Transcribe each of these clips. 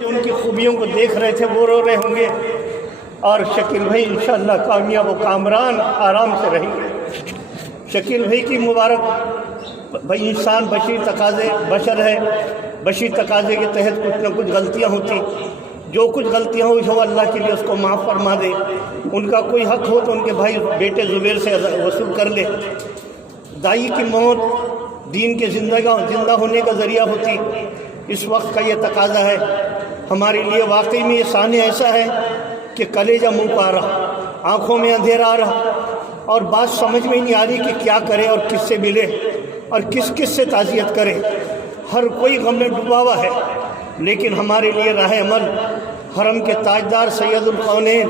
جو ان کی خوبیوں کو دیکھ رہے تھے وہ رو رہے ہوں گے، اور شکیل بھائی انشاءاللہ کامیاب و کامران آرام سے رہیں گے۔ شکیل بھائی کی مبارک بھائی انسان بشر ہے، بشری تقاضے کے تحت کچھ نہ کچھ غلطیاں ہوتی، جو کچھ غلطیاں ہوئی ہو اللہ کے لیے اس کو معاف فرما دے، ان کا کوئی حق ہو تو ان کے بھائی بیٹے زبیر سے وصول کر لے۔ دائی کی موت دین کے زندہ ہونے کا ذریعہ ہوتی، اس وقت کا یہ تقاضا ہے ہمارے لیے۔ واقعی میں یہ سانحہ ایسا ہے کہ کلیجہ منہ پہ آ رہا، آنکھوں میں اندھیرا آ رہا، اور بات سمجھ میں نہیں آ رہی کہ کیا کرے اور کس سے ملے اور کس سے تعزیت کرے۔ ہر کوئی غم میں ڈوبا ہوا ہے، لیکن ہمارے لیے راہ عمل حرم کے تاجدار سید القونین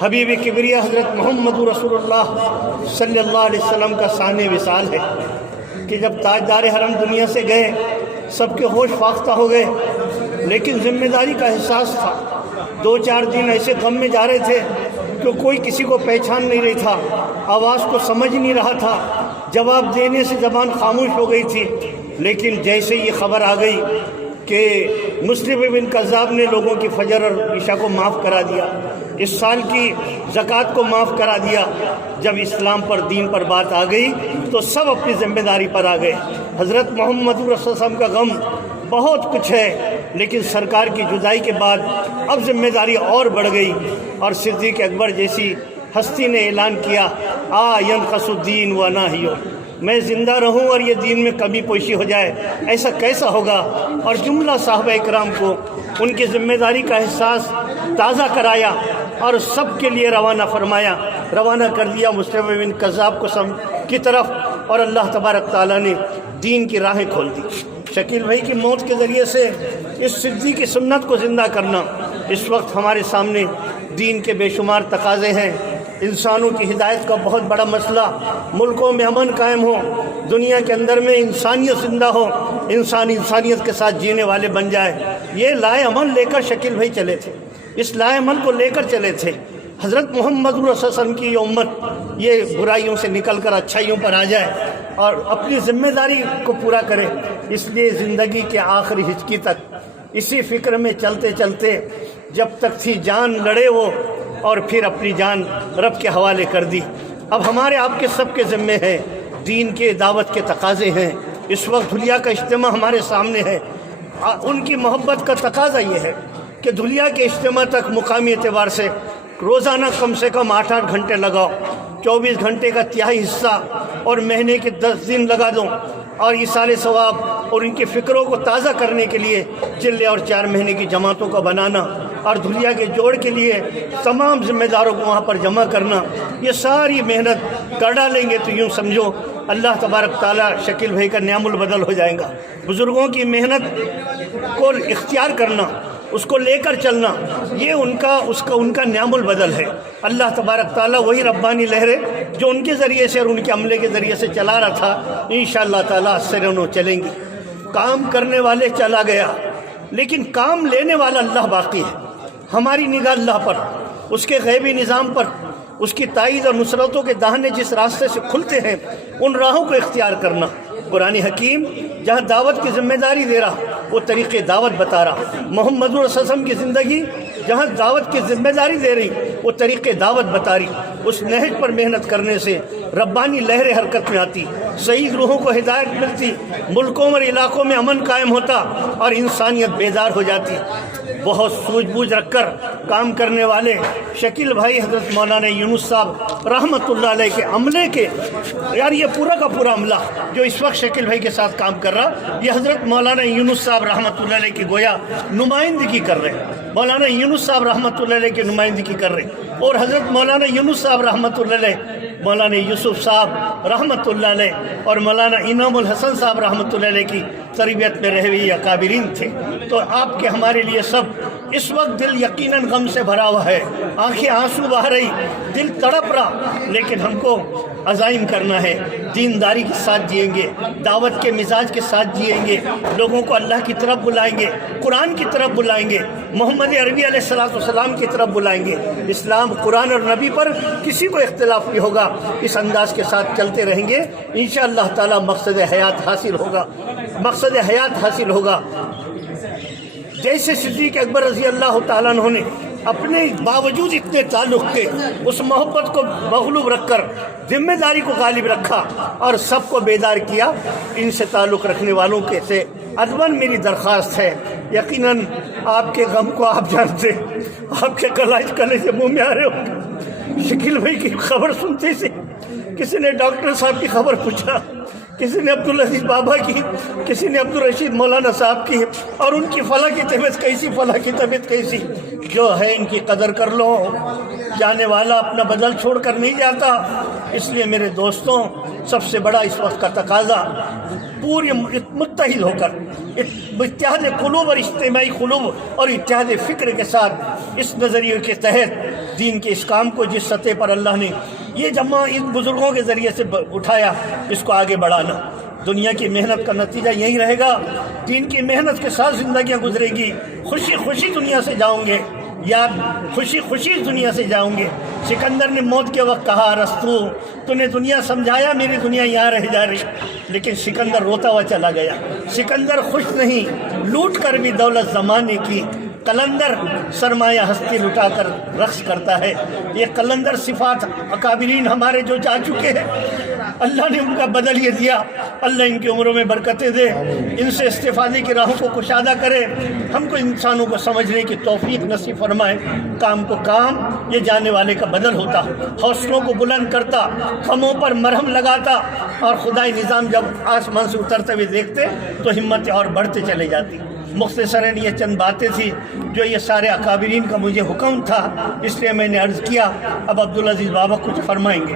حبیب کبریہ حضرت محمد رسول اللہ صلی اللہ علیہ وسلم کا سانحہ وصال ہے کہ جب تاجدار حرم دنیا سے گئے سب کے ہوش فاختہ ہو گئے، لیکن ذمہ داری کا احساس تھا۔ 2-4 دن ایسے غم میں جا رہے تھے کہ کوئی کسی کو پہچان نہیں رہی تھا، آواز کو سمجھ نہیں رہا تھا، جواب دینے سے زبان خاموش ہو گئی تھی۔ لیکن جیسے یہ خبر آ گئی کہ مسلم بن کذاب نے لوگوں کی فجر اور عشاء کو معاف کرا دیا، اس سال کی زکوٰۃ کو معاف کرا دیا، جب اسلام پر دین پر بات آ گئی تو سب اپنی ذمہ داری پر آ گئے۔ حضرت محمد رسول اللہ صلی اللہ علیہ وسلم کا غم بہت کچھ ہے، لیکن سرکار کی جدائی کے بعد اب ذمہ داری اور بڑھ گئی، اور صدیق اکبر جیسی ہستی نے اعلان کیا ینقص الدین وانا ہیو، میں زندہ رہوں اور یہ دین میں کمی پوشی ہو جائے، ایسا کیسا ہوگا؟ اور جملہ صحابہ اکرام کو ان کی ذمہ داری کا احساس تازہ کرایا اور سب کے لیے روانہ کر دیا مسلم بن کذاب کی طرف، اور اللہ تبارک تعالیٰ نے دین کی راہیں کھول دی۔ شکیل بھائی کی موت کے ذریعے سے اس صدیق کی سنت کو زندہ کرنا، اس وقت ہمارے سامنے دین کے بے شمار تقاضے ہیں۔ انسانوں کی ہدایت کا بہت بڑا مسئلہ، ملکوں میں امن قائم ہو، دنیا کے اندر میں انسانیت زندہ ہو، انسانیت کے ساتھ جینے والے بن جائے، یہ لائے عمل لے کر شکیل بھائی چلے تھے، اس لائے عمل کو لے کر چلے تھے۔ حضرت محمد صلی اللہ علیہ وسلم کی یہ امت یہ برائیوں سے نکل کر اچھائیوں پر آ جائے اور اپنی ذمہ داری کو پورا کرے، اس لیے زندگی کے آخری ہچکی تک اسی فکر میں چلتے چلتے جب تک تھی جان لڑے وہ، اور پھر اپنی جان رب کے حوالے کر دی۔ اب ہمارے آپ کے سب کے ذمے ہیں، دین کے دعوت کے تقاضے ہیں۔ اس وقت دھلیا کا اجتماع ہمارے سامنے ہے، ان کی محبت کا تقاضا یہ ہے کہ دھلیا کے اجتماع تک مقامی اعتبار سے روزانہ کم سے کم 8-8 گھنٹے لگاؤ، 24 گھنٹے کا تہائی حصہ اور مہینے کے 10 دن لگا دو، اور ایصال ثواب اور ان کی فکروں کو تازہ کرنے کے لیے چلے اور 4 مہینے کی جماعتوں کا بنانا، اور دھلیا کے جوڑ کے لیے تمام ذمہ داروں کو وہاں پر جمع کرنا، یہ ساری محنت کر ڈالیں گے تو یوں سمجھو اللہ تبارک تعالیٰ شکیل بھائی کا نعم البدل ہو جائے گا۔ بزرگوں کی محنت کو اختیار کرنا، اس کو لے کر چلنا، یہ ان کا نعم البدل ہے۔ اللہ تبارک تعالیٰ وہی ربانی لہریں جو ان کے ذریعے سے اور ان کے عملے کے ذریعے سے چلا رہا تھا، انشاءاللہ تعالیٰ سرنو چلیں گی۔ کام کرنے والے چلا گیا، لیکن کام لینے والا اللہ باقی ہے۔ ہماری نگاہ اللہ پر، اس کے غیبی نظام پر، اس کی تائید اور نصرتوں کے دہانے جس راستے سے کھلتے ہیں ان راہوں کو اختیار کرنا۔ قرآن حکیم جہاں دعوت کی ذمہ داری دے رہا وہ طریقے دعوت بتا رہا، محمد صلی اللہ علیہ وسلم کی زندگی جہاں دعوت کی ذمہ داری دے رہی وہ طریقے دعوت بتا رہی۔ اس نہج پر محنت کرنے سے ربانی لہریں حرکت میں آتی، صحیح روحوں کو ہدایت ملتی، ملکوں اور علاقوں میں امن قائم ہوتا اور انسانیت بیدار ہو جاتی۔ بہت سوجھ بوجھ رکھ کر کام کرنے والے شکیل بھائی حضرت مولانا یونس صاحب رحمۃ اللہ علیہ کے عملے کے، یار یہ پورا کا پورا عملہ جو اس وقت شکیل بھائی کے ساتھ کام کر رہا، یہ حضرت مولانا یونس صاحب رحمۃ اللہ علیہ کی گویا نمائندگی کر رہے ہیں، مولانا یونس صاحب رحمۃ اللہ علیہ کی نمائندگی کر رہے ہیں، اور حضرت مولانا یونس صاحب رحمۃ اللہ علیہ مولانا یوسف صاحب رحمۃ اللہ علیہ اور مولانا انعام الحسن صاحب رحمۃ اللہ علیہ کی تربیت میں رہے ہوئے اکابرین تھے۔ تو آپ کے ہمارے لیے سب اس وقت دل یقیناً غم سے بھرا ہوا ہے، آنکھیں آنسو بہہ رہی، دل تڑپ رہا، لیکن ہم کو عزائم کرنا ہے، دینداری کے ساتھ جئیں گے، دعوت کے مزاج کے ساتھ جئیں گے، لوگوں کو اللہ کی طرف بلائیں گے، قرآن کی طرف بلائیں گے، محمد عربی علیہ السلام کی طرف بلائیں گے۔ اسلام، قرآن اور نبی پر کسی کو اختلاف نہیں ہوگا، اس انداز کے ساتھ چلتے رہیں گے، انشاءاللہ تعالی مقصد حیات حاصل ہوگا، مقصد حیات حاصل ہوگا۔ جیسے صدیق اکبر رضی اللہ تعالیٰ عنہ نے اپنے باوجود اتنے تعلق کے اس محبت کو مغلوب رکھ کر ذمہ داری کو غالب رکھا اور سب کو بیدار کیا، ان سے تعلق رکھنے والوں کے سے عدمن میری درخواست ہے، یقیناً آپ کے غم کو آپ جانتے، آپ کے کلے سے منہ میں آ رہے ہوں۔ شکیل بھائی کی خبر سنتے سے کسی نے ڈاکٹر صاحب کی خبر پوچھا، کسی نے عبدالعزیز بابا کی، کسی نے عبدالرشید مولانا صاحب کی، اور ان کی فلاں کی طبیعت کیسی، فلاں کی طبیعت کیسی۔ جو ہے ان کی قدر کر لو، جانے والا اپنا بدل چھوڑ کر نہیں جاتا۔ اس لیے میرے دوستوں، سب سے بڑا اس وقت کا تقاضا پوری متحد ہو کر اتحاد قلوب اور اجتماعی قلوب اور اتحاد فکر کے ساتھ اس نظریے کے تحت دین کے اس کام کو جس سطح پر اللہ نے یہ جمع ان بزرگوں کے ذریعے سے اٹھایا، اس کو آگے بڑھانا۔ دنیا کی محنت کا نتیجہ یہی رہے گا، دین کی محنت کے ساتھ زندگیاں گزرے گی، خوشی خوشی دنیا سے جاؤں گے، یا خوشی خوشی دنیا سے جاؤں گے۔ سکندر نے موت کے وقت کہا، ارسطو تو نے دنیا سمجھایا، میری دنیا یہاں رہ جا رہی، لیکن سکندر روتا ہوا چلا گیا۔ سکندر خوش نہیں، لوٹ کر بھی دولت زمانے کی، قلندر سرمایہ ہستی لٹا کر رقص کرتا ہے۔ یہ قلندر صفات اکابرین ہمارے جو جا چکے ہیں، اللہ نے ان کا بدل یہ دیا۔ اللہ ان کی عمروں میں برکتیں دے، ان سے استفادے کی راہوں کو کشادہ کرے، ہم کو انسانوں کو سمجھنے کی توفیق نصیب فرمائے۔ کام کو کام یہ جانے والے کا بدل ہوتا، حوصلوں کو بلند کرتا، غموں پر مرہم لگاتا، اور خدائی نظام جب آسمان سے اترتے ہوئے دیکھتے تو ہمتیں اور بڑھتے چلے جاتی۔ مختصراً یہ چند باتیں تھی جو یہ سارے اکابرین کا مجھے حکم تھا، اس لیے میں نے عرض کیا۔ اب عبدالعزیز بابا کچھ فرمائیں گے۔